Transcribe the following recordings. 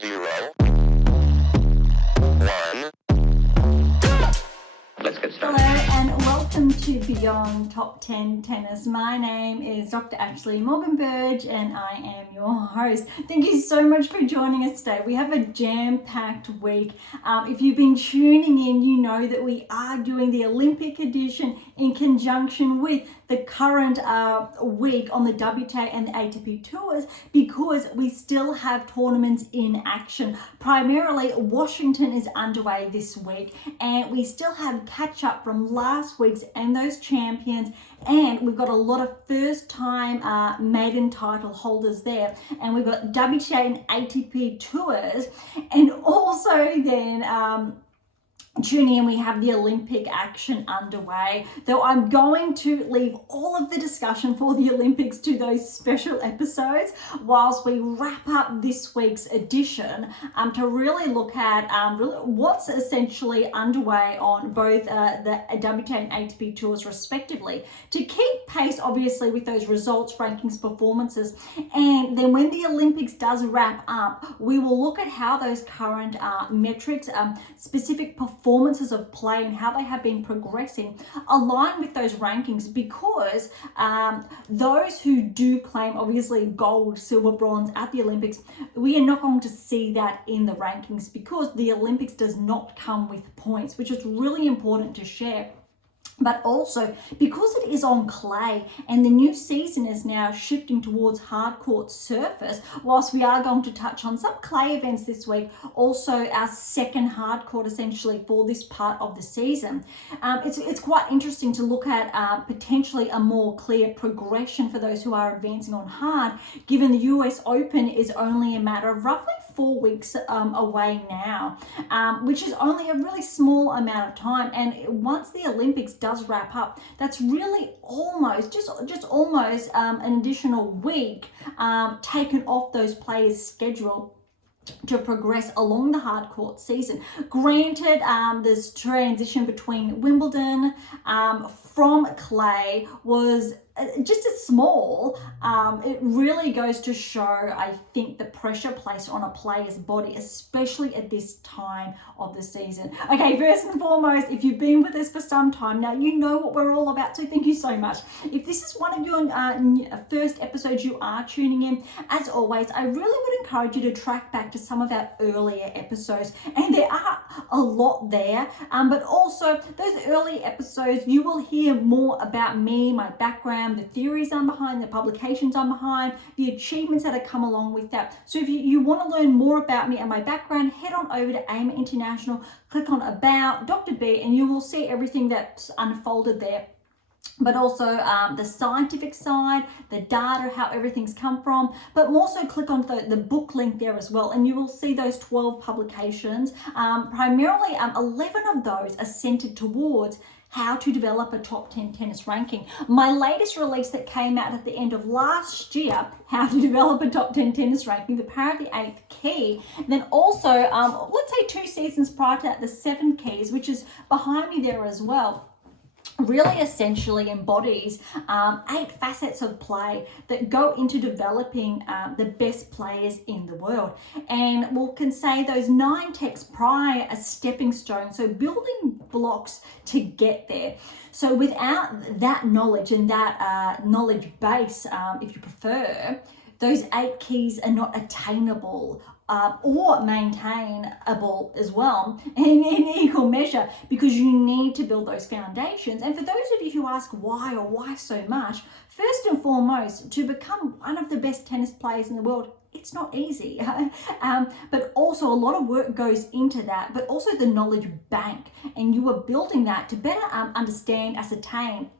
0, 1. Let's get started. Hello and welcome to Beyond Top 10 Tennis. My name is Dr. Ashley Morgan-Burge and I am your host. Thank you so much for joining us today. We have a jam-packed week. If you've been tuning in, you know that we are doing the Olympic edition in conjunction with the current week on the WTA and the ATP tours because we still have tournaments in action. Primarily, Washington is underway this week and we still have catch up from last week's and those champions, and we've got a lot of first time maiden title holders there, and we've got WTA and ATP tours, and also then tuning in, we have the Olympic action underway, though I'm going to leave all of the discussion for the Olympics to those special episodes whilst we wrap up this week's edition to really look at really what's essentially underway on both the WTA and ATP tours respectively, to keep pace obviously with those results, rankings, performances, and then when the Olympics does wrap up, we will look at how those current metrics, specific performances of play and how they have been progressing align with those rankings, because those who do claim obviously gold, silver, bronze at the Olympics, we are not going to see that in the rankings because the Olympics does not come with points, which is really important to share. But also because it is on clay and the new season is now shifting towards hard court surface, whilst we are going to touch on some clay events this week, also our second hard court essentially for this part of the season, it's quite interesting to look at potentially a more clear progression for those who are advancing on hard, given the US Open is only a matter of roughly 4 weeks away now, which is only a really small amount of time. And once the Olympics does wrap up, that's really almost just almost an additional week taken off those players' schedule to progress along the hard court season. Granted, this transition between Wimbledon from clay was just as small. It really goes to show, I think, the pressure placed on a player's body, especially at this time of the season. Okay, first and foremost, if you've been with us for some time now, you know what we're all about, so thank you so much. If this is one of your first episodes you are tuning in, as always, I really would encourage you to track back to some of our earlier episodes, and there are a lot there, but also those early episodes, you will hear more about me, my background, the theories I'm behind, the publications I'm behind, the achievements that have come along with that. So if you want to learn more about me and my background, head on over to AM8 International, click on About, Dr. B, and you will see everything that's unfolded there. But also the scientific side, the data, how everything's come from, but more so click on the book link there as well, and you will see those 12 publications. Primarily 11 of those are centered towards how to develop a top 10 tennis ranking. My latest release that came out at the end of last year, how to develop a top 10 tennis ranking, the Power of the Eighth Key. Then also, let's say 2 seasons prior to that, the 7 Keys, which is behind me there as well, really essentially embodies 8 facets of play that go into developing the best players in the world. And we can say those 9 texts prior are stepping stones, so building blocks to get there. So without that knowledge and that knowledge base, if you prefer, those 8 keys are not attainable or maintainable as well in equal measure, because you need to build those foundations. And for those of you who ask why so much, first and foremost, to become one of the best tennis players in the world, it's not easy, but also a lot of work goes into that, but also the knowledge bank, and you are building that to better understand, ascertain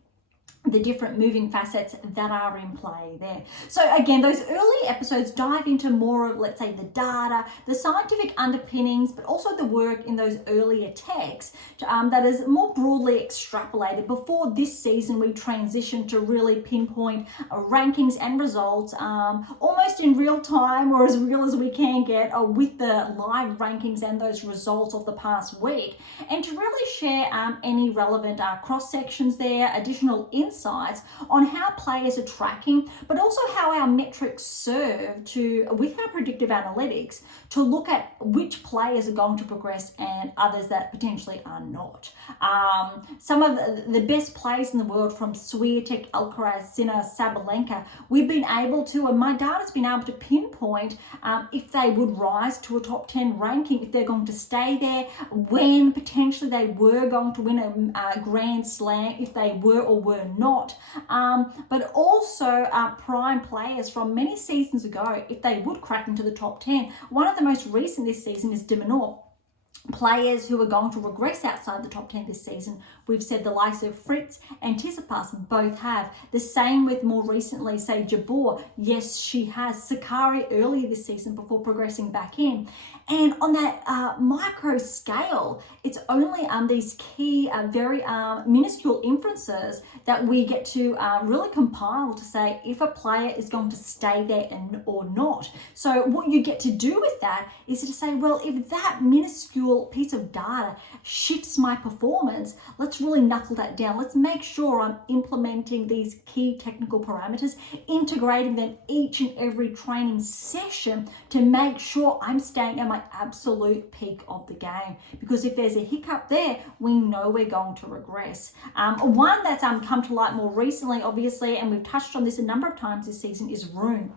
the different moving facets that are in play there. So again, those early episodes dive into more of, let's say, the data, the scientific underpinnings, but also the work in those earlier texts that is more broadly extrapolated before this season we transition to really pinpoint rankings and results almost in real time, or as real as we can get, with the live rankings and those results of the past week, and to really share any relevant cross sections there, additional insights insights on how players are tracking, but also how our metrics serve to, with our predictive analytics, to look at which players are going to progress and others that potentially are not. Some of the best players in the world, from Swiatek, Alcaraz, Sinner, Sabalenka, we've been able to, and my data's been able to pinpoint if they would rise to a top 10 ranking, if they're going to stay there, when potentially they were going to win a Grand Slam, if they were or were not, but also prime players from many seasons ago, if they would crack into the top 10. One of the most recent this season is de Minaur. Players who are going to regress outside the top 10 this season, we've said the likes of Fritz and Tsitsipas both have. The same with more recently, say, Jabeur. Yes, she has. Sakari earlier this season before progressing back in. And on that micro scale, it's only these key, very minuscule inferences that we get to really compile to say if a player is going to stay there or not. So what you get to do with that is to say, well, if that minuscule piece of data shifts my performance, let's really knuckle that down. Let's make sure I'm implementing these key technical parameters, integrating them each and every training session to make sure I'm staying at my absolute peak of the game. Because if there's a hiccup there, we know we're going to regress. One that's come to light more recently, obviously, and we've touched on this a number of times this season, is Rune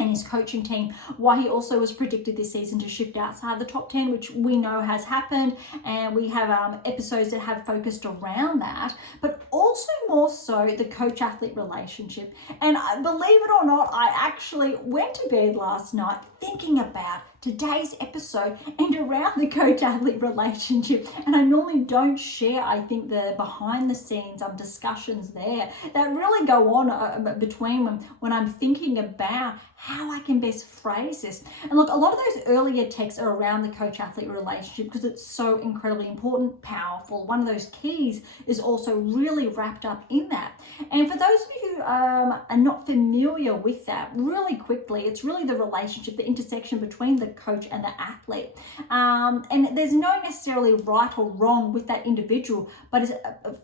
and his coaching team, why he also was predicted this season to shift outside the top 10, which we know has happened, and we have episodes that have focused around that, but also more so the coach-athlete relationship. And believe it or not, I actually went to bed last night thinking about today's episode and around the coach-athlete relationship, and I normally don't share, I think, the behind the scenes discussions there that really go on between when I'm thinking about how I can best phrase this. And look, a lot of those earlier texts are around the coach-athlete relationship because it's so incredibly important, powerful. One of those keys is also really wrapped up in that. And for those of you who are not familiar with that, really quickly, it's really the relationship, the intersection between the coach and the athlete. And there's no necessarily right or wrong with that individual, but it's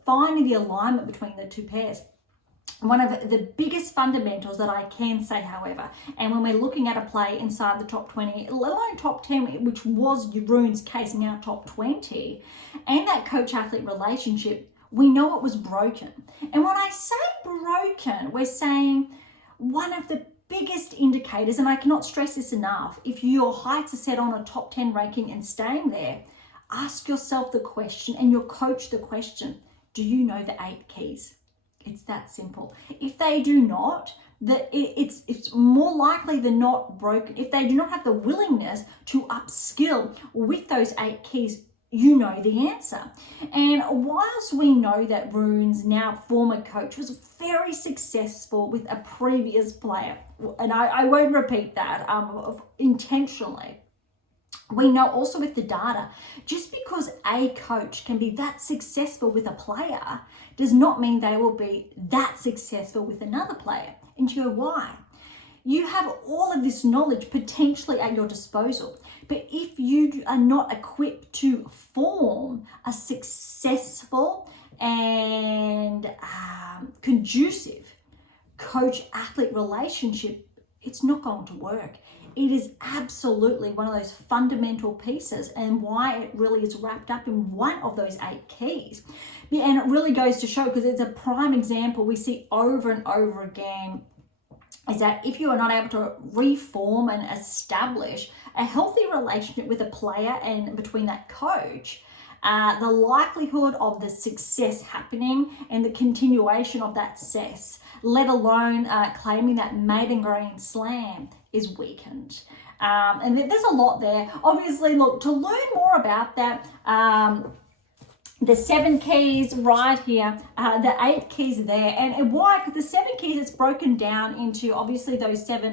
finding the alignment between the two pairs. One of the biggest fundamentals that I can say, however, and when we're looking at a play inside the top 20, let alone top 10, which was Rune's case, now top 20, and that coach-athlete relationship, we know it was broken. And when I say broken, we're saying one of the biggest indicators, and I cannot stress this enough, if your heights are set on a top 10 ranking and staying there, ask yourself the question and your coach the question, do you know the 8 keys? It's that simple. If they do not, it's more likely than not broken. If they do not have the willingness to upskill with those 8 keys, you know the answer. And whilst we know that Rune's now former coach was very successful with a previous player, and I won't repeat that intentionally, we know also with the data, just because a coach can be that successful with a player does not mean they will be that successful with another player. And you go, why? You have all of this knowledge potentially at your disposal, but if you are not equipped to form a successful and conducive coach-athlete relationship, it's not going to work. It is absolutely one of those fundamental pieces, and why it really is wrapped up in one of those 8 keys. And it really goes to show, because it's a prime example we see over and over again, is that if you are not able to reform and establish a healthy relationship with a player and between that coach, the likelihood of the success happening and the continuation of that success, let alone claiming that maiden Grand Slam, is weakened. And there's a lot there. Obviously, look, to learn more about that, the 7 keys right here, the 8 keys there, and why? Because the 7 keys, it's broken down into obviously those 7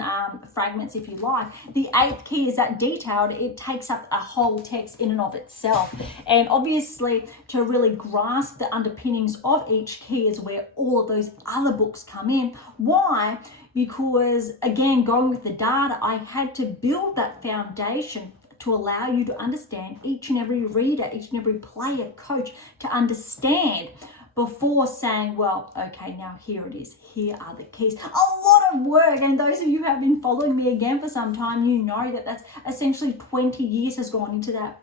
fragments, if you like. The 8th key is that detailed, it takes up a whole text in and of itself. And obviously, to really grasp the underpinnings of each key is where all of those other books come in. Why? Because again, going with the data, I had to build that foundation to allow you to understand each and every reader, each and every player, coach, to understand before saying, well, okay, now here it is. Here are the keys. A lot of work. And those of you who have been following me again for some time, you know that that's essentially 20 years has gone into that.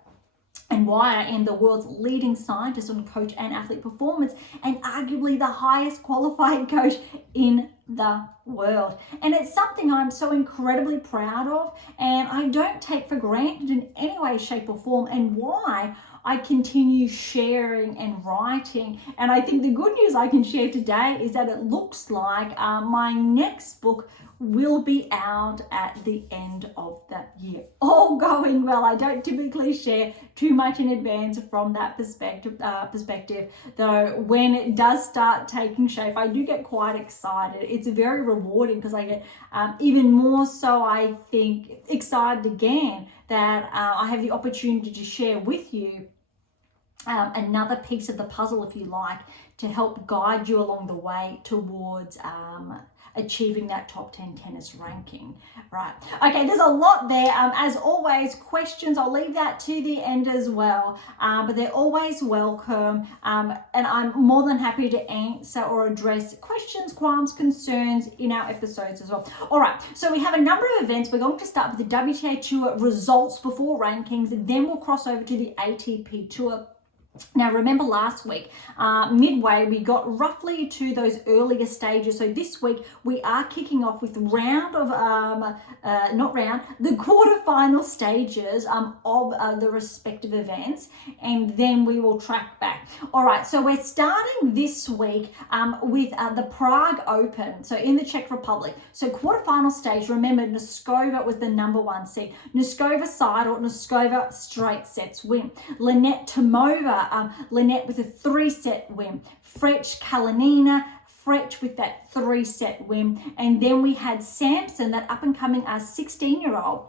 And why I am the world's leading scientist on coach and athlete performance, and arguably the highest qualified coach in the world. And it's something I'm so incredibly proud of, and I don't take for granted in any way, shape, or form, and why I continue sharing and writing. And I think the good news I can share today is that it looks like my next book will be out at the end of the year. All going well. I don't typically share too much in advance from that perspective, though when it does start taking shape, I do get quite excited. It's very rewarding because I get even more so, I think, excited again that I have the opportunity to share with you another piece of the puzzle, if you like, to help guide you along the way towards achieving that top 10 tennis ranking. Right. Okay, there's a lot there. As always, questions, I'll leave that to the end as well, but they're always welcome. And I'm more than happy to answer or address questions, qualms, concerns in our episodes as well. All right, so we have a number of events. We're going to start with the WTA Tour results before rankings, then we'll cross over to the ATP Tour. Now, remember last week, midway, we got roughly to those earlier stages. So this week, we are kicking off with the quarterfinal stages of the respective events, and then we will track back. All right, so we're starting this week with the Prague Open, so in the Czech Republic. So quarterfinal stage, remember, Nishioka was the number 1 seed. Nishioka Seidel, Nishioka straight sets win. Linette Tomova, Linette with a 3-set win. Frech Kalinina, Frech with that 3-set win. And then we had Samson, that up-and-coming 16-year-old,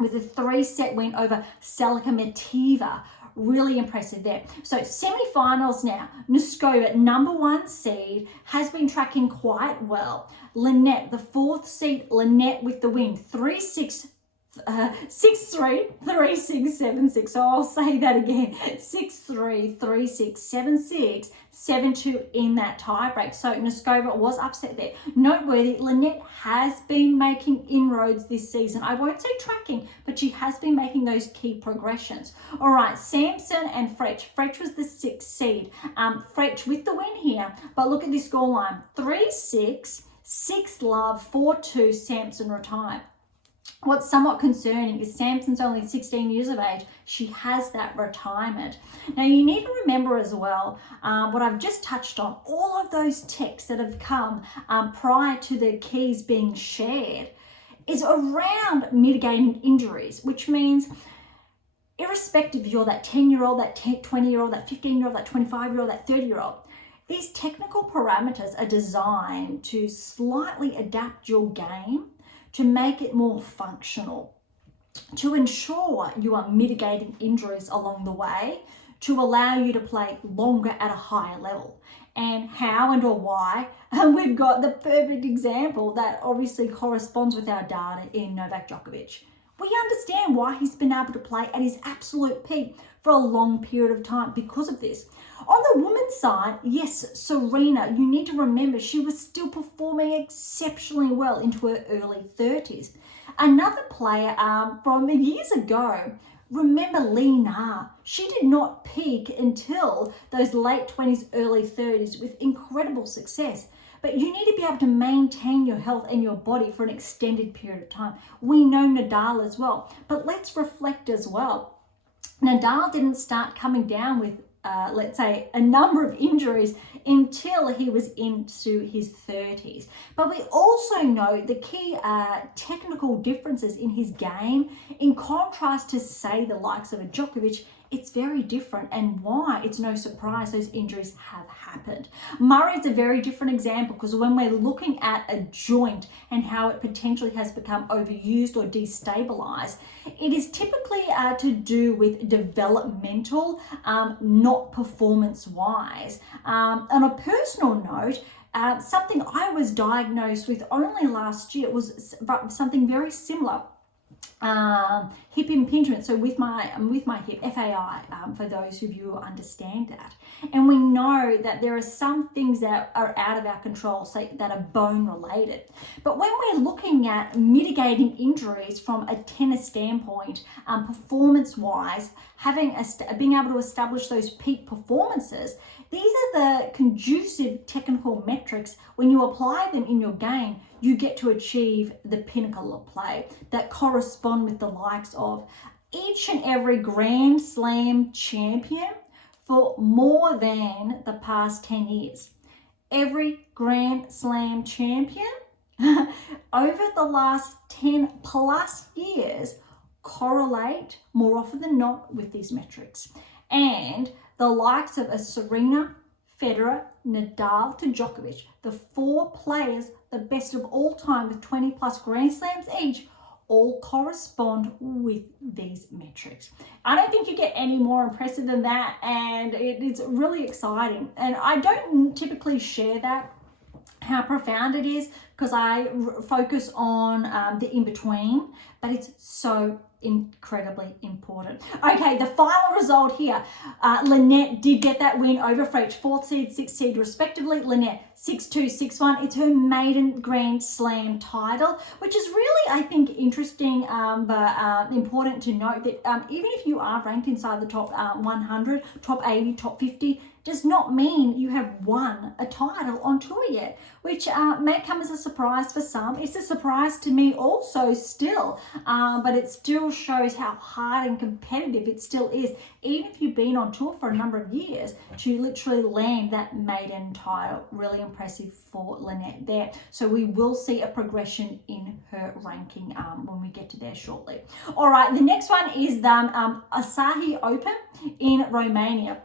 with a 3-set win over Selika. Really impressive there. So semi-finals now. Nishioka, number 1 seed, has been tracking quite well. Linette, the 4th seed, Linette with the win. 6-3, 3-6, 7-6. So I'll say that again. 6-3, 3-6, 7-6, 7-2 in that tiebreak. So Nishioka was upset there. Noteworthy, Linette has been making inroads this season. I won't say tracking, but she has been making those key progressions. All right, Samson and Frech. Frech was the 6th seed. Frech with the win here. But look at this scoreline. 3-6, 6-love, 4-2, Samson retired. What's somewhat concerning is Samson's only 16 years of age. She has that retirement. Now, you need to remember as well what I've just touched on, all of those texts that have come prior to the keys being shared is around mitigating injuries, which means irrespective if you're that 10-year-old, that 20-year-old, that 15-year-old, that 25-year-old, that 30-year-old, these technical parameters are designed to slightly adapt your game to make it more functional, to ensure you are mitigating injuries along the way, to allow you to play longer at a higher level. And how and or why, and we've got the perfect example that obviously corresponds with our data in Novak Djokovic. We understand why he's been able to play at his absolute peak for a long period of time because of this. On the women's side, yes, Serena, you need to remember she was still performing exceptionally well into her early 30s. Another player from years ago, remember Li Na. She did not peak until those late 20s, early 30s with incredible success. But you need to be able to maintain your health and your body for an extended period of time. We know Nadal as well. But let's reflect as well. Nadal didn't start coming down with let's say, a number of injuries until he was into his 30s. But we also know the key technical differences in his game, in contrast to, say, the likes of a Djokovic. It's very different, and why it's no surprise those injuries have happened. Murray's a very different example because when we're looking at a joint and how it potentially has become overused or destabilized, it is typically to do with developmental, not performance-wise. On a personal note, something I was diagnosed with only last year was something very similar. hip impingement, so with my hip, FAI, for those of you who understand that. And we know that there are some things that are out of our control, say that are bone related. But when we're looking at mitigating injuries from a tennis standpoint, performance wise, being able to establish those peak performances, these are the conducive technical metrics. When you apply them in your game, you get to achieve the pinnacle of play that correspond with the likes of each and every Grand Slam champion for more than the past 10 years. Every Grand Slam champion over the last 10 plus years correlate more often than not with these metrics. And the likes of a Serena, Federer, Nadal to Djokovic, the 4 players, the best of all time with 20 plus Grand Slams each, all correspond with these metrics. I don't think you get any more impressive than that, and it's really exciting. And I don't typically share that, how profound it is, because I focus on the in-between, but it's so incredibly important. Okay, the final result here. Linette did get that win over French, 4th seed, 6th seed respectively. Linette 6-2, 6-1. It's her maiden Grand Slam title, which is really, I think, interesting, but important to note that even if you are ranked inside the top 100, top 80, top 50, does not mean you have won a title on tour yet, which may come as a surprise for some. It's a surprise to me also still, but it still shows how hard and competitive it still is, even if you've been on tour for a number of years, to literally land that maiden title. Really impressive for Linette there. So we will see a progression in her ranking when we get to there shortly. All right, the next one is the Iasi Open in Romania.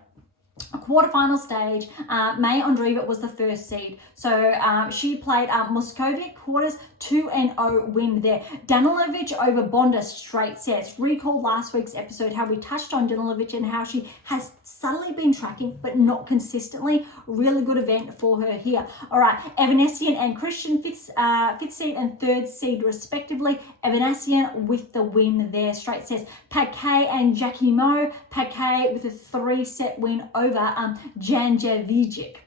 Quarterfinal stage. May Andreeva was the 1st seed, so she played Moscovic quarters, 2-0 win there. Danilovic over Bonda, straight sets. Recall last week's episode how we touched on Danilovic and how she has subtly been tracking but not consistently. Really good event for her here. All right, Evanesian and Christian, 5th seed and 3rd seed respectively. Evanesian with the win there, straight sets. Paquet and Jackie Mo. Paquet with a 3-set win over Janjevic.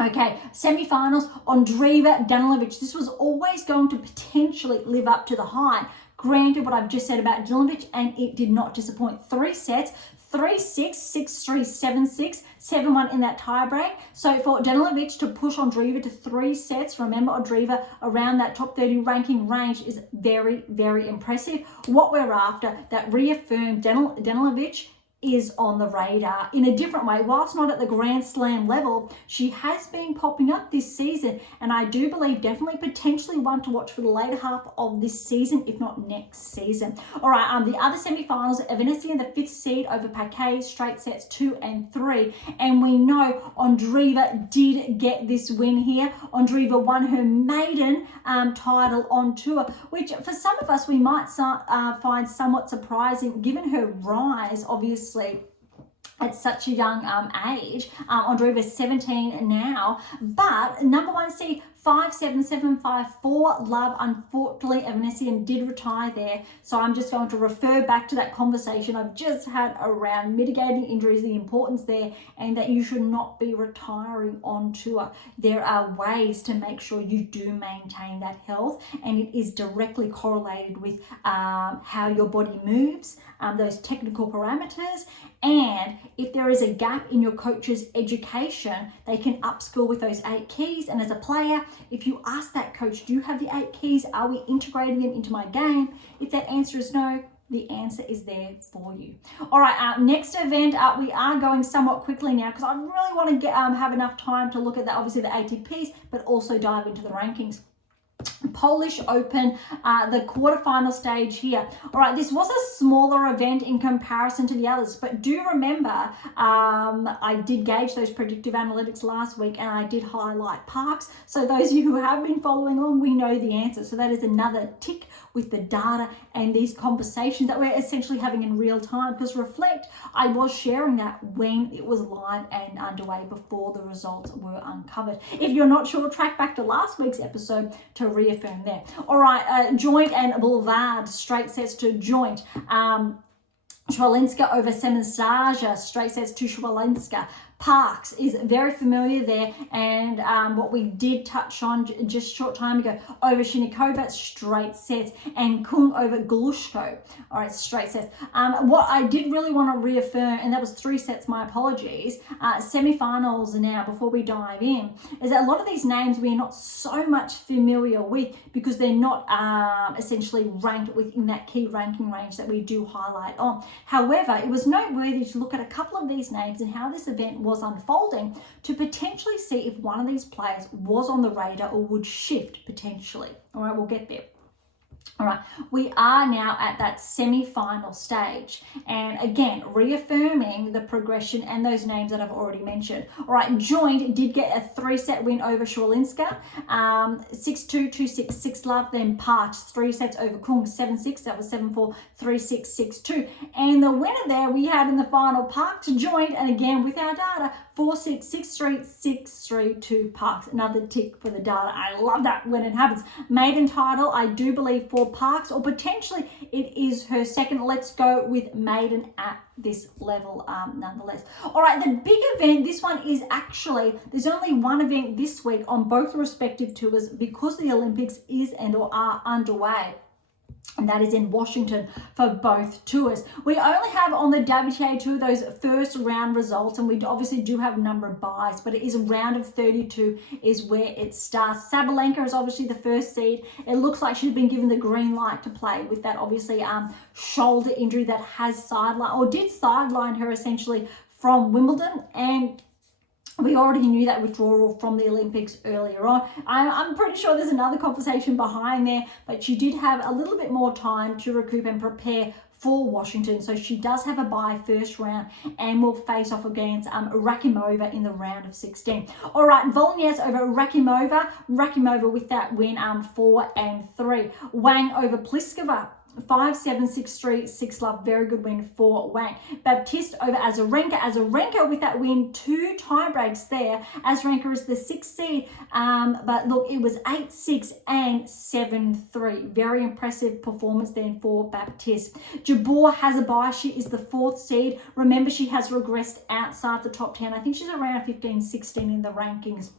Okay, semi-finals, Andreeva, Danilovic. This was always going to potentially live up to the hype. Granted, what I've just said about Danilovic, and it did not disappoint. 3 sets, 3-6, 6-3, 7-6, 7-1 in that tiebreak. So for Danilovic to push Andreeva to 3 sets, remember Andreeva around that top 30 ranking range, is very, very impressive. What we're after, that reaffirmed Danilovic is on the radar in a different way. Whilst not at the Grand Slam level, she has been popping up this season, and I do believe definitely potentially one to watch for the later half of this season, if not next season. All right, the other semi-finals, Evanesian, the 5th seed over Paquet, straight sets 2 and 3, and we know Andreeva did get this win here. Andreeva won her maiden title on tour, which for some of us we might find somewhat surprising given her rise, obviously, at such a young age. Andreeva's 17 now, but number 1 seed, 5-7, 7-5-4. Love, unfortunately, Evanesian did retire there. So I'm just going to refer back to that conversation I've just had around mitigating injuries, the importance there, and that you should not be retiring on tour. There are ways to make sure you do maintain that health, and it is directly correlated with how your body moves, those technical parameters. And if there is a gap in your coach's education, they can upskill with those 8 keys. And as a player, if you ask that coach, do you have the 8 keys? Are we integrating them into my game? If that answer is no, the answer is there for you. All right, next event, we are going somewhat quickly now because I really want to have enough time to look at obviously the ATPs, but also dive into the rankings. Polish Open, the quarterfinal stage here. All right, this was a smaller event in comparison to the others, but do remember, I did gauge those predictive analytics last week and I did highlight Parks. So those of you who have been following along, we know the answer. So that is another tick with the data and these conversations that we're essentially having in real time, because Reflect, I was sharing that when it was live and underway before the results were uncovered. If you're not sure, track back to last week's episode to reaffirmed there. All right, Joint and Boulevard, straight sets to Joint. Schwalinska over Semensaja, straight sets to Schwalinska. Parks is very familiar there, and what we did touch on just a short time ago over Shinikova, straight sets, and Kung over Glushko, all right, straight sets. What I did really want to reaffirm, and that was 3 sets, my apologies, semi-finals now before we dive in, is that a lot of these names we're not so much familiar with because they're not essentially ranked within that key ranking range that we do highlight on. However, it was noteworthy to look at a couple of these names and how this event was unfolding to potentially see if one of these players was on the radar or would shift potentially. All right, we'll get there. All right, we are now at that semi-final stage, and again reaffirming the progression and those names that I've already mentioned. All right, Joint did get a 3-set win over Schwalinska, 6-2, 2-6, 6-love. Then Parks 3 sets over Kung, 7-6. That was 7-4, 3-6, 6-2. And the winner there we had in the final, Parks Joint, and again with our data, 4-6, 6-3, 6-3 to Parks. Another tick for the data. I love that when it happens. Maiden title, I do believe, for Parks, or potentially it is her second. Let's go with maiden at this level nonetheless. All right, the big event, this one is actually, there's only one event this week on both respective tours because the Olympics is and or are underway. And that is in Washington for both tours. We only have on the WTA tour those first round results, and we obviously do have a number of buys, but it is a round of 32 is where it starts. Sabalenka is obviously the first seed. It looks like she's been given the green light to play with that obviously shoulder injury that has sidelined or did sideline her essentially from Wimbledon, and we already knew that withdrawal from the Olympics earlier on. I'm pretty sure there's another conversation behind there, but she did have a little bit more time to recoup and prepare for Washington. So she does have a bye first round and will face off against Rakimova in the round of 16. All right, Volonyets over Rakimova. Rakimova with that win 4-3. Wang over Pliskova. 5-7, 6-3, 6-love. Very good win for Wang. Baptiste over Azarenka. Azarenka with that win, 2 tie breaks there. Azarenka is the 6th seed, but look, it was 8-6 and 7-3. Very impressive performance then for Baptiste. Jabeur has a bye. She is the 4th seed. Remember, she has regressed outside the top 10. I think she's around 15, 16 in the rankings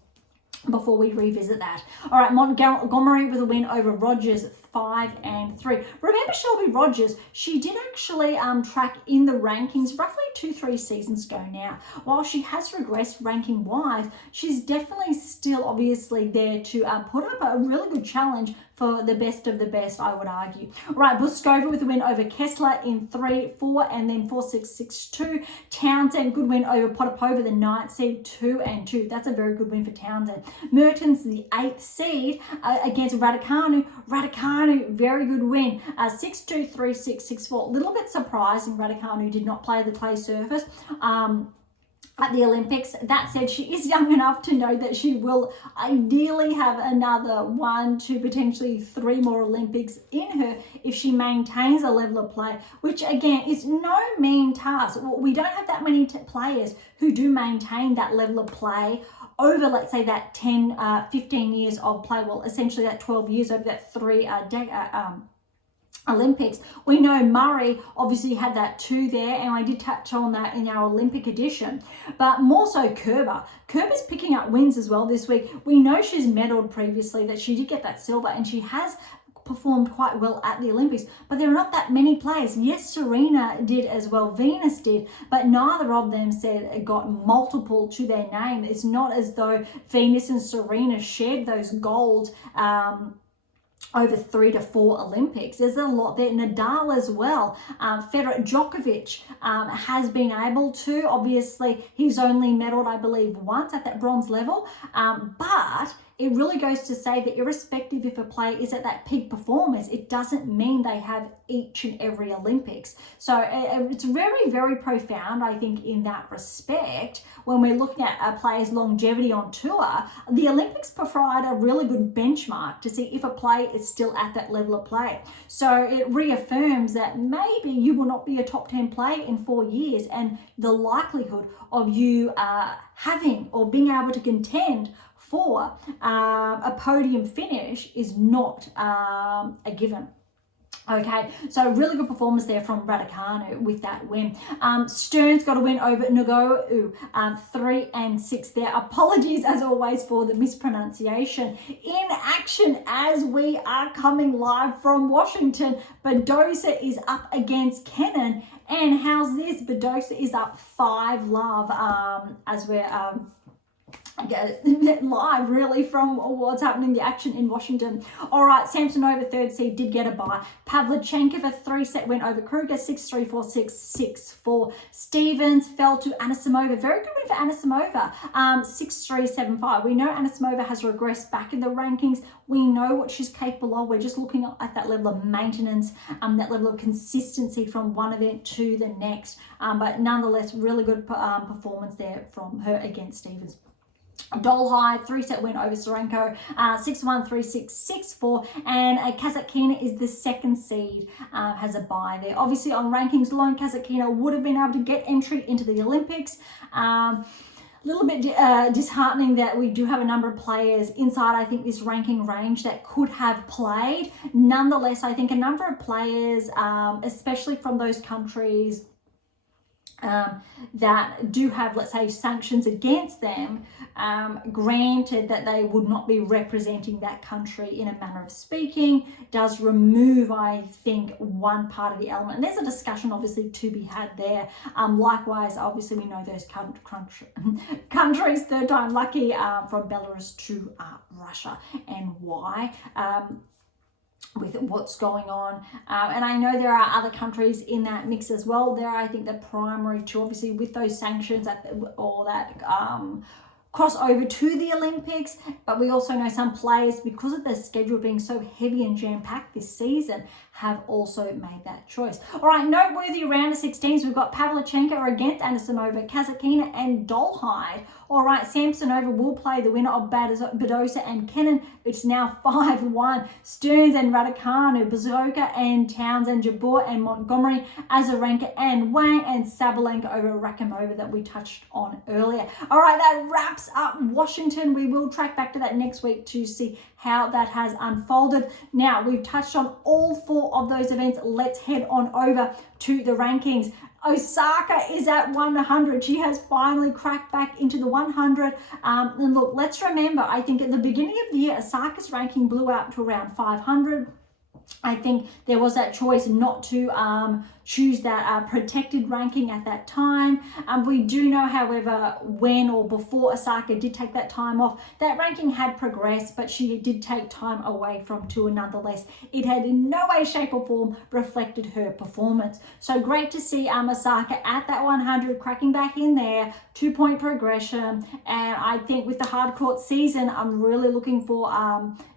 before we revisit that. All right, Montgomery with a win over Rogers, 5-3. Remember Shelby Rogers, she did actually track in the rankings roughly 2-3 seasons ago now. While she has regressed ranking wise, she's definitely still obviously there to put up a really good challenge for the best of the best, I would argue. All right, Buskova with a win over Kessler in 3-4 and then 4-6, 6-2. Townsend, good win over Potapova, the 9th seed, 2-2. That's a very good win for Townsend. Mertens, the 8th seed against Raducanu. Raducanu, very good win. 6-2, 3-6, 6-4. A little bit surprising Raducanu did not play the clay surface at the Olympics. That said, she is young enough to know that she will ideally have another 1 to potentially 3 more Olympics in her if she maintains a level of play, which again is no mean task. We don't have that many players who do maintain that level of play over, let's say, that 10, 15 years of play. Well, essentially that 12 years over that 3 Olympics. We know Murray obviously had that 2 there, and I did touch on that in our Olympic edition, but more so Kerber. Kerber's picking up wins as well this week. We know she's medalled previously, that she did get that silver, and she has performed quite well at the Olympics, but there are not that many players. Yes, Serena did as well, Venus did, but neither of them got multiple to their name. It's not as though Venus and Serena shared those gold over 3 to 4 Olympics. There's a lot there. Nadal as well. Federer, Djokovic has been able to. Obviously, he's only medaled, I believe, once at that bronze level. But it really goes to say that irrespective if a player is at that peak performance, it doesn't mean they have each and every Olympics. So it's very, very profound, I think, in that respect. When we're looking at a player's longevity on tour, the Olympics provide a really good benchmark to see if a player is still at that level of play. So it reaffirms that maybe you will not be a top 10 player in 4 years, and the likelihood of you having or being able to contend for a podium finish is not a given. Okay, so really good performance there from Raducanu with that win. Stern's got a win over Ngo, 3 and 6 there. Apologies as always for the mispronunciation. In action as we are coming live from Washington, Badosa is up against Kenin, and how's this? Badosa is up 5-love as we're live really from what's happening in the action in Washington. All right, Samsonova, third seed, did get a bye. Pavlyuchenkova, a 3-set win over Kruger, 6-3, 4-6, 6-4. Stevens fell to Anisimova. Very good win for Anisimova, 6-3, 7-5. We know Anisimova has regressed back in the rankings. We know what she's capable of. We're just looking at that level of maintenance, that level of consistency from one event to the next. But nonetheless, really good performance there from her against Stevens. Dolhide, 3-set win over Sorenko, 6-1, 3-6, 6-4, and Kazatkina is the second seed, has a bye there. Obviously on rankings alone, Kazatkina would have been able to get entry into the Olympics. Little bit disheartening that we do have a number of players inside, I think, this ranking range that could have played. Nonetheless, I think a number of players, especially from those countries that do have, let's say, sanctions against them, granted that they would not be representing that country in a manner of speaking, does remove, I think, one part of the element. And there's a discussion obviously to be had there. Likewise, obviously we know those countries, third time lucky, from Belarus to Russia, and why. With what's going on, and I know there are other countries in that mix as well. There, I think the primary two, obviously with those sanctions or that cross over to the Olympics, but we also know some players, because of their schedule being so heavy and jam-packed this season, have also made that choice. All right, noteworthy round of 16s. We've got Pavlyuchenkova against Anisimova, Kazatkina and Dolhide. All right, Samsonova will play the winner of Badosa and Kenin. It's now 5-1. Stearns and Raducanu, Bazoka and Townsend, Jabeur and Montgomery, Azarenka and Wang, and Sabalenka over Rakimova that we touched on earlier. All right, that wraps up Washington. We will track back to that next week to see how that has unfolded. Now, we've touched on all 4 of those events. Let's head on over to the rankings. Osaka is at 100. She has finally cracked back into the 100. And look, let's remember, I think at the beginning of the year, Osaka's ranking blew out to around 500. I think there was that choice not to choose that protected ranking at that time. We do know, however, when or before Osaka did take that time off, that ranking had progressed, but she did take time away from tour nonetheless. It had in no way, shape or form reflected her performance. So great to see Osaka at that 100, cracking back in there, 2-point progression. And I think with the hard court season, I'm really looking for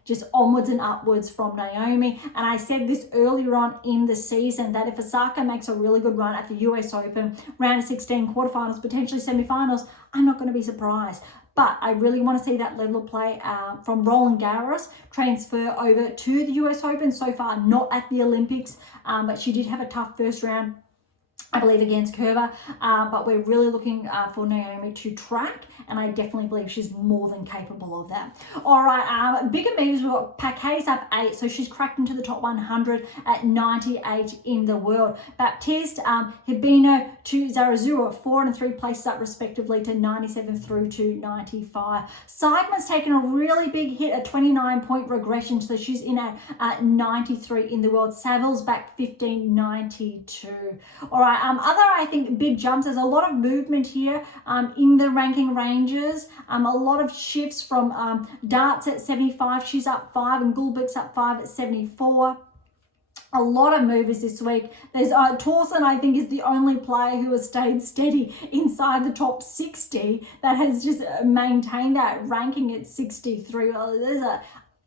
just onwards and upwards from Naomi. And I said this earlier on in the season that if Osaka makes a really good run at the US Open, round of 16, quarterfinals, potentially semifinals, I'm not going to be surprised. But I really want to see that level of play from Roland Garros transfer over to the US Open. So far, not at the Olympics, but she did have a tough first round, I believe, against Kerber, but we're really looking for Naomi to track, and I definitely believe she's more than capable of that. All right, bigger moves, we've got Paquet's up 8, so she's cracked into the top 100 at 98 in the world. Baptiste, Hibino to Zarazua, 4 and 3 places up respectively to 97 through to 95. Seidman's taken a really big hit, a 29-point regression, so she's in at 93 in the world. Saville's back 15, 92. All right, other, I think, big jumps. There's a lot of movement here in the ranking ranges. A lot of shifts from Darts at 75. She's up 5, and Gulbik's up 5 at 74. A lot of movers this week. There's Torsen, I think, is the only player who has stayed steady inside the top 60 that has just maintained that ranking at 63. Well, there's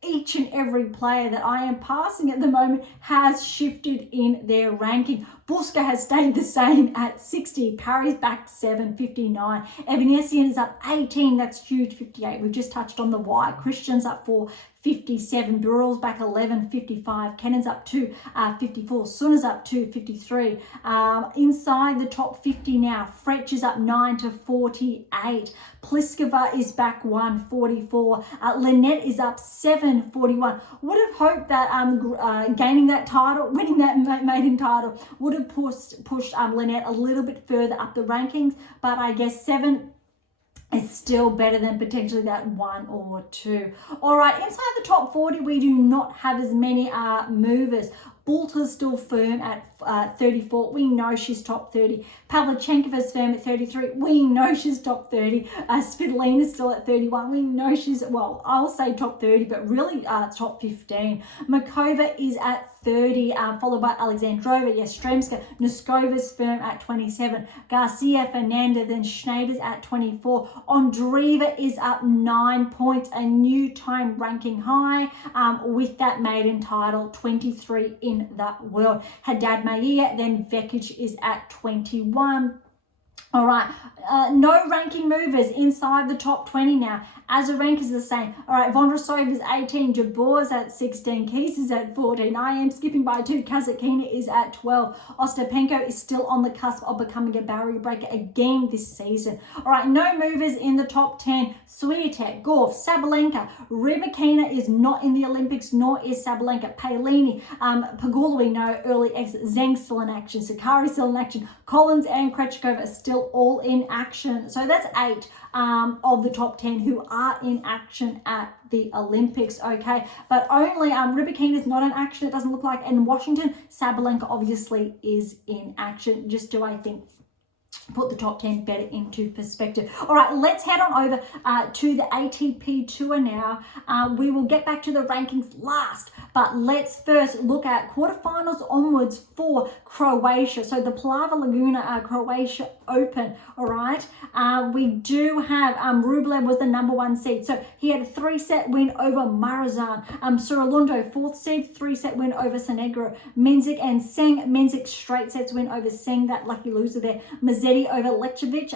each and every player that I am passing at the moment has shifted in their ranking. Buska has stayed the same at 60. Parry's back 7, 59. Evanesian is up 18. That's huge, 58. We've just touched on the white. Christian's up 4, 57. Burrell's back 11, 55. Kennan's up 2, 54. Suna's up 2, 53. Inside the top 50 now. Fretch is up 9 to 48. Pliskova is back 1, 44. Linette is up 7, 41. Would have hoped that gaining that title, winning that maiden title, would have pushed Linette a little bit further up the rankings, but I guess 7 is still better than potentially that 1 or 2. All right, inside the top 40, we do not have as many movers. Bulta's still firm at 34. We know she's top 30. Pavlyuchenkova's firm at 33. We know she's top 30. Svitolina's still at 31. We know she's, well, I'll say top 30, but really top 15. Makova is at 30, followed by Alexandrova, Yastremska. Noskova's firm at 27. Garcia, Fernanda, then Schneider's at 24. Andreeva is up 9 points, a new time ranking high with that maiden title, 23 in the world. Haddad Maia, then Vekic is at 21. All right, no ranking movers inside the top 20 now. Azarenka is the same. All right, Vondrasova is 18. Jabor's at 16. Keys is at 14. I am skipping by 2. Kazakina is at 12. Ostapenko is still on the cusp of becoming a barrier breaker again this season. All right, no movers in the top 10. Swiatek, Gorf, Sabalenka. Rybakina is not in the Olympics, nor is Sabalenka. Palini, Pagula, we know, early exit. Zeng still in action. Sakari still in action. Collins and Krejcikova are still all in action. So that's 8 of the top 10 who are in action at the Olympics, okay? But only Rybakina is not in action, it doesn't look like. And Washington, Sabalenka obviously is in action. Just do I think put the top 10 better into perspective. All right, let's head on over to the ATP Tour now. We will get back to the rankings last, but let's first look at quarterfinals onwards for Croatia. So the Plava Laguna Croatia Open, all right? We do have Rublev was the #1 seed. So he had a 3-set win over Marazan. Cerundolo, 4th seed, 3-set win over Senegro. Menzik and Seng, Menzik straight sets win over Seng, that lucky loser there. Mazzetti over Lechevich,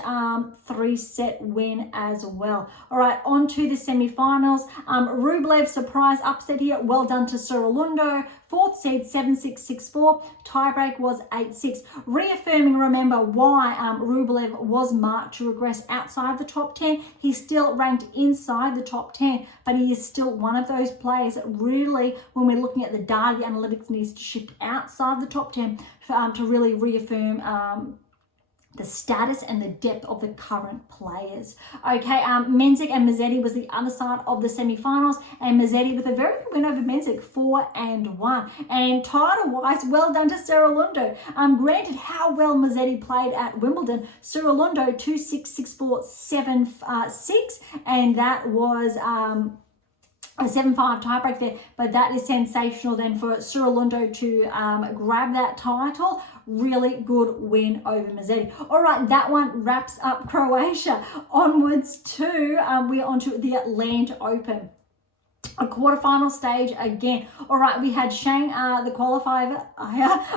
3-set win as well. All right, on to the semi-finals. Rublev surprise upset here. Well done to Cerundolo. 4th seed, 7-6, 6-4. Tiebreak was 8-6. Reaffirming, remember, why Rublev was marked to regress outside the top 10. He's still ranked inside the top 10, but he is still one of those players that really, when we're looking at the data, the analytics needs to shift outside the top 10 to really reaffirm the status and the depth of the current players. Okay, Menzik and Mazzetti was the other side of the semi-finals, and Mazzetti with a very good win over Menzik, 4-1. And title-wise, well done to Cerundolo. Granted how well Mazzetti played at Wimbledon, Cerundolo 2-6, 6-4, 7-6, and that was a 7-5 tiebreak there, but that is sensational then for Cerundolo to grab that title. Really good win over Mazzetti. All right, that one wraps up Croatia. Onwards to, we're onto the Atlanta Open. A quarterfinal stage again. All right, we had Shang, the qualifier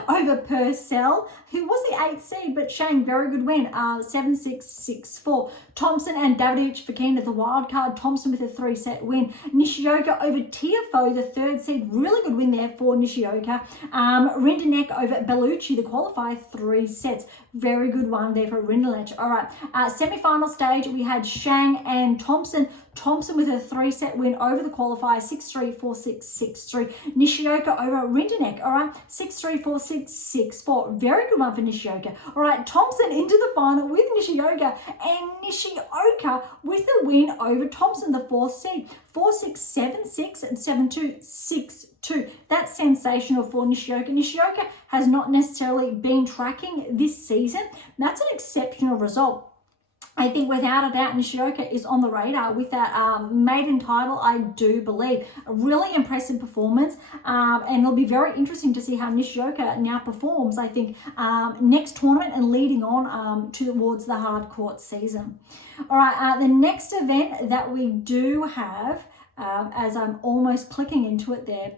over Purcell, who was the 8th seed, but Shang, very good win, 7-6, 6-4. Thompson and Davidovich Fokina, the wild card. Thompson with a 3-set win. Nishioka over Tiafoe, the 3rd seed, really good win there for Nishioka. Rinderknech over Bellucci, the qualifier, 3 sets. Very good one there for Rinderknech. All right, semi-final stage, we had Shang and Thompson. Thompson with a 3-set win over the qualifier, 6-3, 4-6, 6-3. Nishioka over Rinderknech, all right, 6-3, 4-6, 6-4. Very good one for Nishioka. All right, Thompson into the final with Nishioka, and Nishioka with a win over Thompson, the 4th seed, 4-6, 7-6, and 7-2, 6-2. That's sensational for Nishioka. Nishioka has not necessarily been tracking this season. That's an exceptional result. I think without a doubt Nishioka is on the radar with that maiden title, I do believe. A really impressive performance, and it'll be very interesting to see how Nishioka now performs, I think, next tournament and leading on towards the hard court season. All right, the next event that we do have, as I'm almost clicking into it there,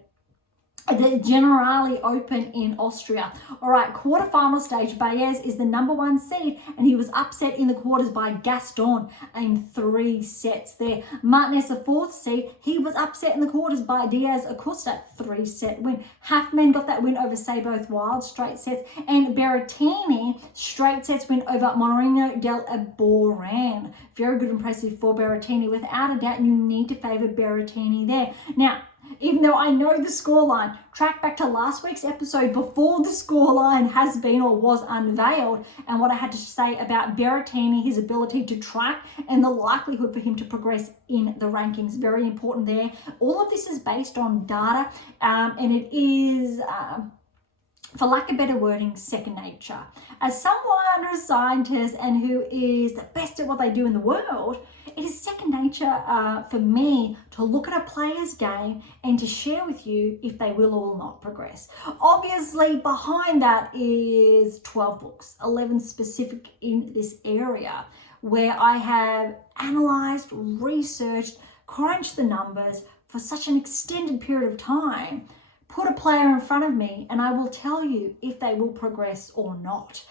the Generali Open in Austria. All right, quarterfinal stage, Baez is the number 1 seed, and he was upset in the quarters by Gaston in 3 sets there. Martinez, the 4th seed, he was upset in the quarters by Diaz Acosta, 3-set win. Halfman got that win over Seyboth Wild, straight sets, and Berrettini, straight sets win over Moreno del Boran. Very good, impressive for Berrettini. Without a doubt, you need to favour Berrettini there. Now, even though I know the scoreline, track back to last week's episode before the scoreline has been or was unveiled, and what I had to say about Berrettini, his ability to track, and the likelihood for him to progress in the rankings. Very important there. All of this is based on data, and it is, for lack of better wording, second nature. As someone who's a scientist and who is the best at what they do in the world, it is second nature for me to look at a player's game and to share with you if they will or will not progress. Obviously, behind that is 12 books, 11 specific in this area, where I have analysed, researched, crunched the numbers for such an extended period of time. Put a player in front of me and I will tell you if they will progress or not.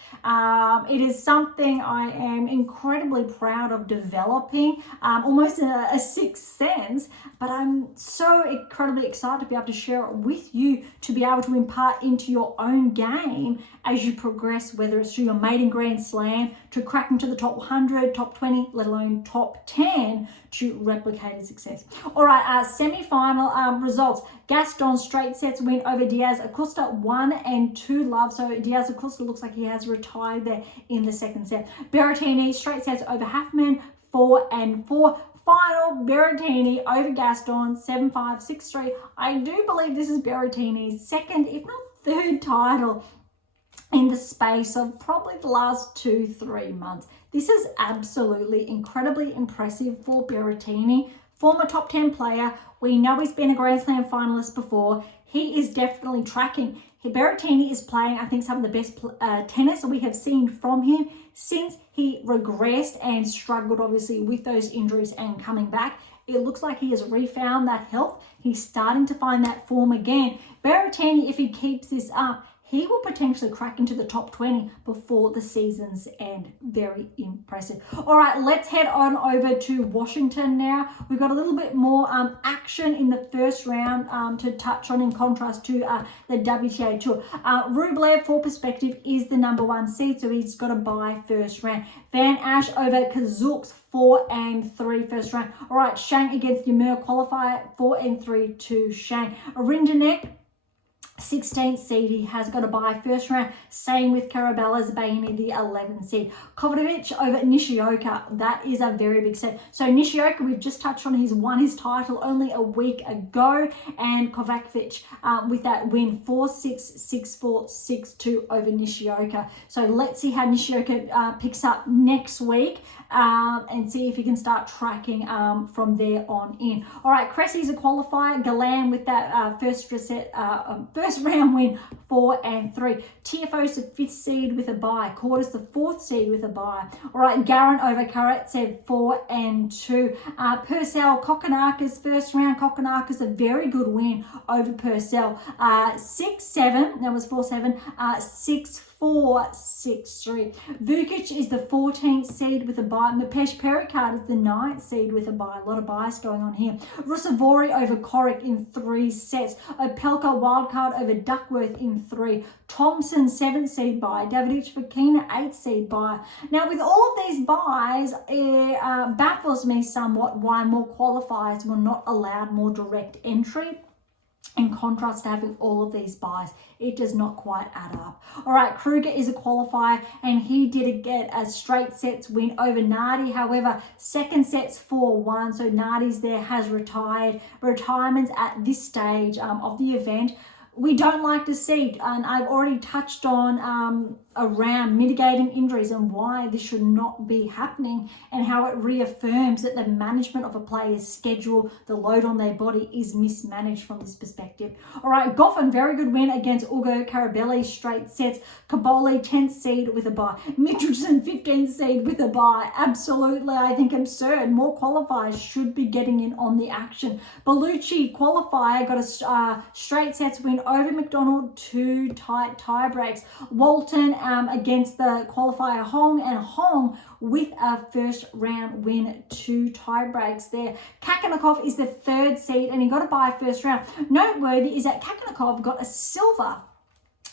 It is something I am incredibly proud of developing, almost a sixth sense, but I'm so incredibly excited to be able to share it with you, to be able to impart into your own game as you progress, whether it's through your maiden Grand Slam, to crack into the top 100, top 20, let alone top 10, to replicate success. All right, semi-final results. Gaston straight sets win over Diaz Acosta, 1 and 2 love. So Diaz Acosta looks like he has retired there in the second set. Berrettini straight sets over Halfman, 4 and 4. Final, Berrettini over Gaston, 7-5, 6-3. I do believe this is Berrettini's second, if not third title in the space of probably the last 2-3 months. This is absolutely incredibly impressive for Berrettini. Former top 10 player. We know he's been a Grand Slam finalist before. He is definitely tracking. Berrettini is playing, I think, some of the best tennis we have seen from him since he regressed and struggled, obviously, with those injuries and coming back. It looks like he has refound that health. He's starting to find that form again. Berrettini, if he keeps this up, he will potentially crack into the top 20 before the season's end. Very impressive. All right, let's head on over to Washington now. We've got a little bit more action in the first round to touch on, in contrast to the WTA Tour. Rublev, for perspective, is the number 1 seed, so he's got a bye first round. Van Ash over Kazuks, 4 and 3 first round. All right, Shang against Ymer, qualifier, 4 and 3 to Shang. Rindenek, 16th seed, he has got a bye first round. Same with Carabella's Baini, the 11th seed. Kovacevic over Nishioka, that is a very big set. So Nishioka, we've just touched on, he's won his title only a week ago, and Kovacevic with that win, 4-6, 6-4, 6-2 over Nishioka. So let's see how Nishioka picks up next week and see if he can start tracking from there on in. All right, Cressy's a qualifier. Galan with that first round win, 4 and 3. TFO's the 5th seed with a bye. Quarters the 4th seed with a bye. All right, Garin over Karatsev, 4 and 2. Purcell, Kokonakis first round. Kokonakis, a very good win over Purcell. 6-7, that was 4-7. 6-4, 6-3. Vukic is the 14th seed with a bye. Mapesh Pericard is the 9th seed with a bye. A lot of bias going on here. Rusevori over Korik in 3 sets. Opelka wildcard over Duckworth in 3. Thompson, 7th seed bye. Davidovich Fokina, 8th seed bye. Now, with all of these buys, it baffles me somewhat why more qualifiers were not allowed more direct entry, in contrast to having all of these buys. It does not quite add up. All right, Kruger is a qualifier, and he did get a straight sets win over Nardi. However, second set's 4-1, so Nardi's there has retired. Retirements at this stage of the event, we don't like to see, and I've already touched on around mitigating injuries and why this should not be happening, and how it reaffirms that the management of a player's schedule, the load on their body, is mismanaged from this perspective. All right, Goffin, very good win against Ugo Carabelli, straight sets. Caboli, 10th seed with a bye. Mitchelson, 15th seed with a bye. Absolutely, I think absurd. More qualifiers should be getting in on the action. Bellucci, qualifier, got a straight sets win over McDonald, 2 tight tie breaks. Walton against the qualifier Hong, and Hong with a first round win, 2 tie breaks there. Kakanakov is the 3rd seed and he got a bye first round. Noteworthy is that Kakanakov got a silver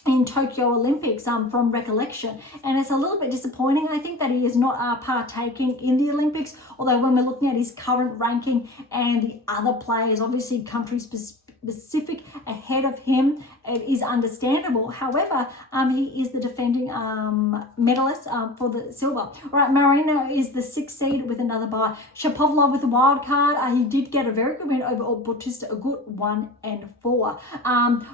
in Tokyo Olympics from recollection, and it's a little bit disappointing, I think, that he is not partaking in the Olympics, although when we're looking at his current ranking and the other players, obviously country specific ahead of him, it is understandable. However, he is the defending medalist for the silver. All right, Marino is the 6th seed with another bye. Shapovalov with a wild card. He did get a very good win over Bautista Agut, 1 and 4.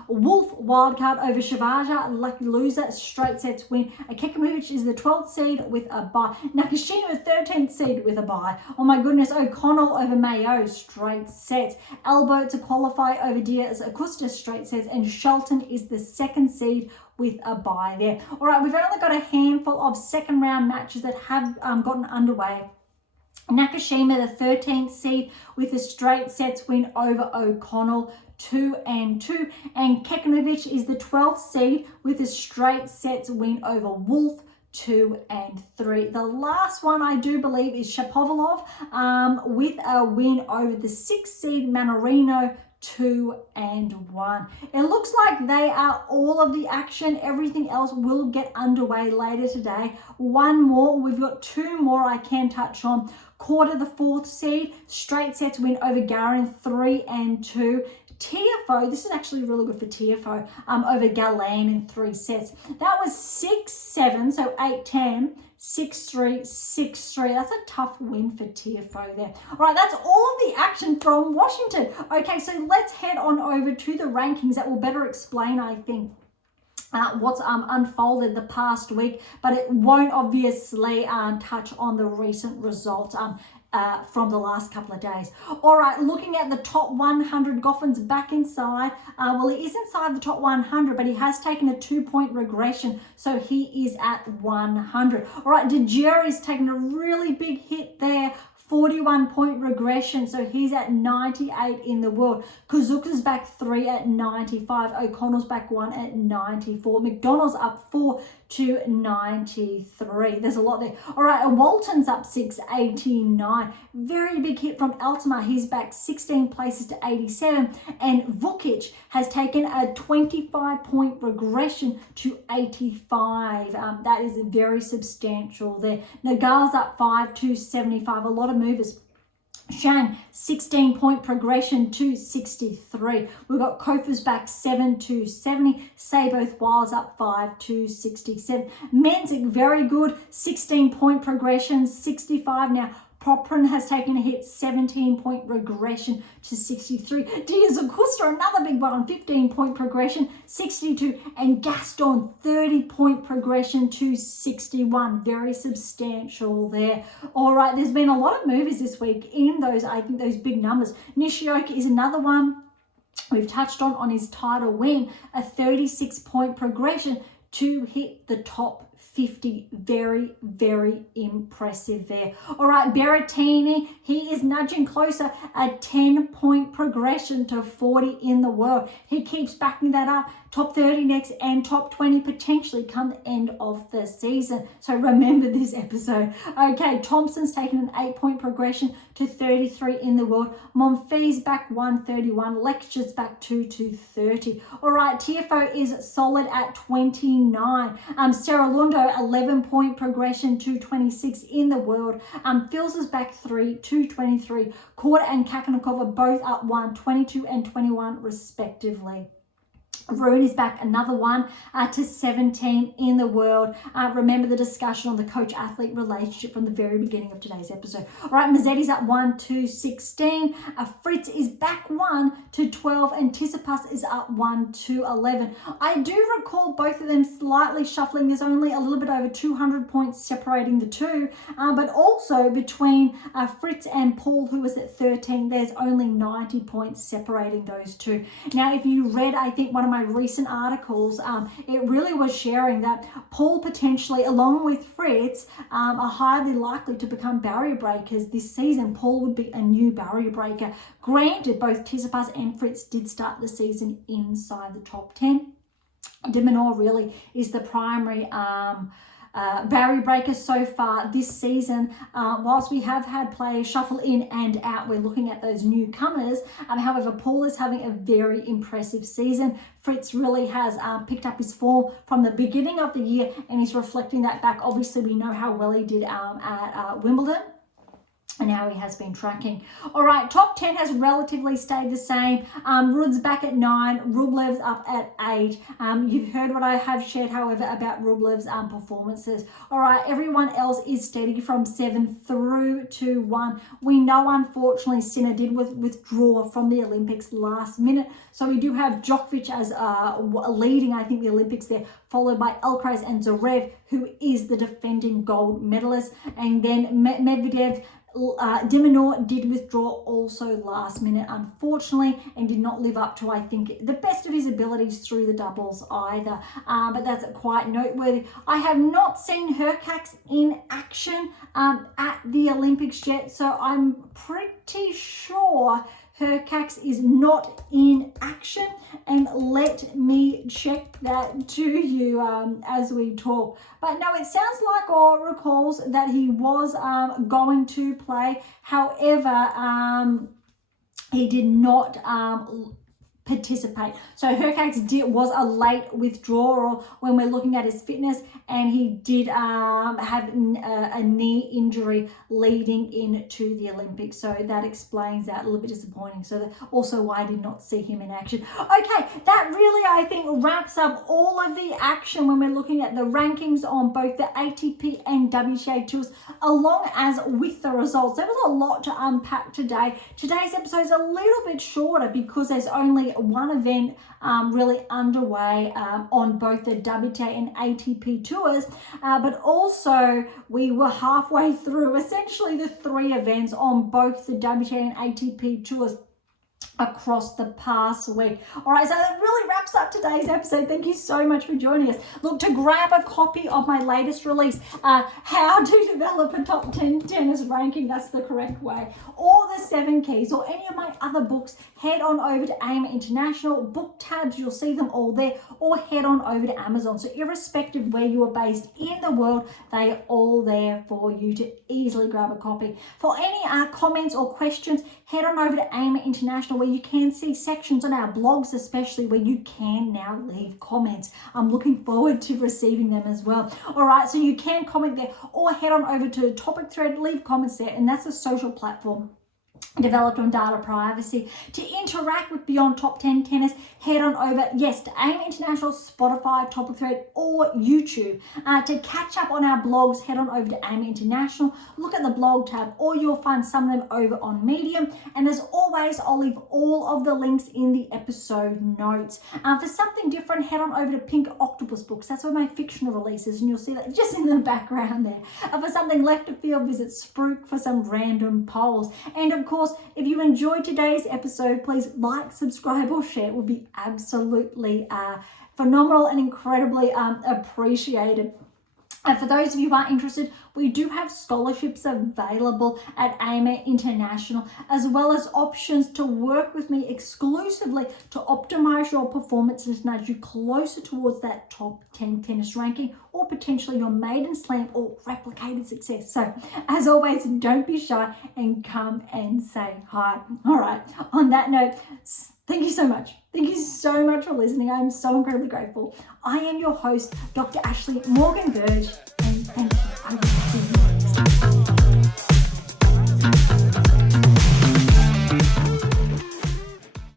Wolf wild card over Shivaja, lucky loser, straight sets win. Kekimovic is the 12th seed with a bye. Nakashima, 13th seed with a bye. Oh my goodness, O'Connell over Mayo, straight sets. Elbow to qualify over Diaz Acosta, straight sets, and Shelton is the 2nd seed with a bye there. All right, we've only got a handful of second round matches that have gotten underway. Nakashima, the 13th seed with a straight sets win over O'Connell, 2 and 2. And Kekinovic is the 12th seed with a straight sets win over Wolf, 2 and 3. The last one I do believe is Shapovalov with a win over the 6th seed Manorino, 2 and 1. It looks like they are all of the action. Everything else will get underway later today. One more, we've got 2 more I can touch on. Quarter, the 4th seed, straight sets win over Garin, 3 and 2. TFO, this is actually really good for TFO, over Galan in 3 sets. That was 6-7, so 8-10, 6-3, 6-3. That's a tough win for TFO there. All right, that's all of the action from Washington. Okay, so let's head on over to the rankings that will better explain, I think, what's unfolded the past week, but it won't obviously touch on the recent results from the last couple of days. All right, looking at the top 100, Goffin's back inside. Well, he is inside the top 100, but he has taken a 2-point regression, so he is at 100. All right, De Gieri's taken a really big hit there. 41-point regression, so he's at 98 in the world. Kazuka's back 3 at 95. O'Connell's back 1 at 94. McDonald's up 4 to 93. There's a lot there. All right, Walton's up 6, 89. Very big hit from Altamar. He's back 16 places to 87. And Vukic has taken a 25-point regression to 85. That is very substantial there. Nagal's up 5 to 75. A lot of movers. Shang, 16-point progression to 63. We've got Kofa's back 7 to 70. Saboth Wiles up 5 to 67. Menzik, very good, 16-point progression, 65 now. Poprin has taken a hit, 17-point regression to 63. Diaz Acosta, another big one, 15-point progression, 62. And Gaston, 30-point progression to 61. Very substantial there. All right, there's been a lot of movies this week in those, I think, those big numbers. Nishioka is another one we've touched on his title win, a 36-point progression to hit the top 50. Very, very impressive there. All right, Berrettini, he is nudging closer, a 10-point progression to 40 in the world. He keeps backing that up. Top 30 next and top 20 potentially come the end of the season. So remember this episode. Okay, Thompson's taken an 8-point progression to 33 in the world. Monfils back 131. Lecture's back 2 to 30. All right, TFO is solid at 29. Cerundolo, 11-point progression to 26 in the world. Fils is back 3 to 23. Korda and Kakanakov are both up 1, 22 and 21 respectively. Rune is back another one to 17 in the world. Remember the discussion on the coach-athlete relationship from the very beginning of today's episode. All right, Mazzetti's at 1 to 16. Fritz is back 1 to 12, and Tsitsipas is up 1 to 11. I do recall both of them slightly shuffling. There's only a little bit over 200 points separating the two, but also between Fritz and Paul, who was at 13, there's only 90 points separating those two. Now, if you read, I think, one of my recent articles, it really was sharing that Paul potentially, along with Fritz, are highly likely to become barrier breakers this season. Paul would be a new barrier breaker. Granted, both Tsitsipas and Fritz did start the season inside the top 10. De Minaur really is the primary barrier breaker so far this season. Whilst we have had players shuffle in and out, we're looking at those newcomers. However, Paul is having a very impressive season. Fritz really has picked up his form from the beginning of the year, and he's reflecting that back. Obviously, we know how well he did at Wimbledon, and how he has been tracking. All right, top 10 has relatively stayed the same. Rud's back at 9, Rublev's up at 8. You've heard what I have shared, however, about Rublev's performances. All right, everyone else is steady from 7 through to 1. We know, unfortunately, Sinner did withdraw from the Olympics last minute. So we do have Djokovic as leading, I think, the Olympics there, followed by Alcaraz and Zverev, who is the defending gold medalist. And then Medvedev, De Minaur did withdraw also last minute, unfortunately, and did not live up to, I think, the best of his abilities through the doubles either. But that's quite noteworthy. I have not seen Hurkacz in action at the Olympics yet, so I'm pretty sure Hurkacz is not in action, and let me check that to you as we talk. But no, it sounds like, or recalls that he was going to play. However, he did not participate. So Hurkacz was a late withdrawal when we're looking at his fitness, and he did have a knee injury leading into the Olympics. So that explains that. A little bit disappointing. So that also why I did not see him in action. Okay, that really, I think, wraps up all of the action when we're looking at the rankings on both the ATP and WTA tours, along as with the results. There was a lot to unpack today. Today's episode is a little bit shorter because there's only one event really underway on both the WTA and ATP tours, but also we were halfway through essentially the 3 events on both the WTA and ATP tours across the past week. All right, so that really wraps up today's episode. Thank you so much for joining us. Look, to grab a copy of my latest release, How to Develop a Top 10 Tennis Ranking, that's the correct way, or the 7 Keys, or any of my other books, head on over to AM8 International. Book tabs, you'll see them all there, or head on over to Amazon. So irrespective where you are based in the world, they are all there for you to easily grab a copy. For any comments or questions, head on over to AM8 International, where you can see sections on our blogs, especially, where you can now leave comments. I'm looking forward to receiving them as well. All right, so you can comment there, or head on over to the topic thread, leave comments there, and that's a social platform developed on data privacy. To interact with Beyond Top 10 Tennis, head on over, yes, to AIM International, Spotify, Topic Thread, or YouTube. To catch up on our blogs, head on over to AIM International, look at the blog tab, or you'll find some of them over on Medium. And as always, I'll leave all of the links in the episode notes. For something different, head on over to Pink Octopus Books. That's where my fictional releases, and you'll see that just in the background there. For something left of field, visit Spruik for some random polls. And of course, if you enjoyed today's episode, please like, subscribe, or share. It would be absolutely phenomenal and incredibly appreciated. And for those of you who are interested, we do have scholarships available at AM8 International, as well as options to work with me exclusively to optimize your performance and nudge you closer towards that top 10 tennis ranking, or potentially your maiden slam or replicated success. So as always, don't be shy and come and say hi. All right, on that note, thank you so much. Thank you so much for listening. I am so incredibly grateful. I am your host, Dr. Ashley Morgan Burge, and thank you. I will see you